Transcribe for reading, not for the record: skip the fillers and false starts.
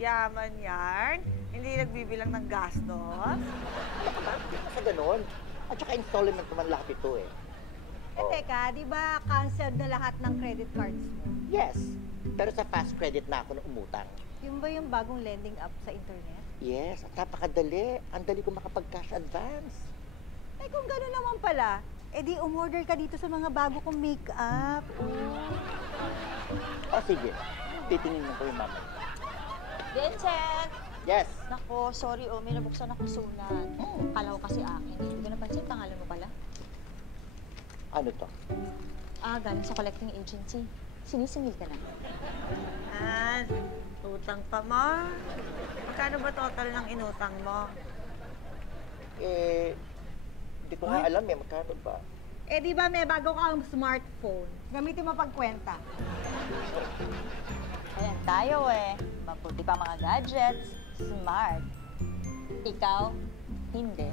Yaman yan. Hindi nagbibilang ng gastos. Sa ganun. At saka installment naman lahat ito eh. Teka, di ba canceled na lahat ng credit cards mo? Yes. Pero sa fast credit na ako na umutang. Yung ba yung bagong lending app sa internet? Yes, at napakadali. Ang dali ko makapag-cash advance. Eh kung gano'n naman pala, di umorder ka dito sa mga bago kong make-up. O sige, titingin mo ko yung mama. Vincent! Yes. Nako, sorry may nabuksan ako sulat. Kala ko kasi akin. Hindi ko napansin, pangalan mo pala. Ano to? Galing sa collecting agency. Sinisingil ka na. Utang pa mo. Magkano ba total ng inutang mo? Hindi ko nga alam magkano ba? Di ba may bago kang smartphone? Gamitin mo pagkwenta. Ayan tayo Mabuti pa mga gadgets. Smart. Ikaw, hindi.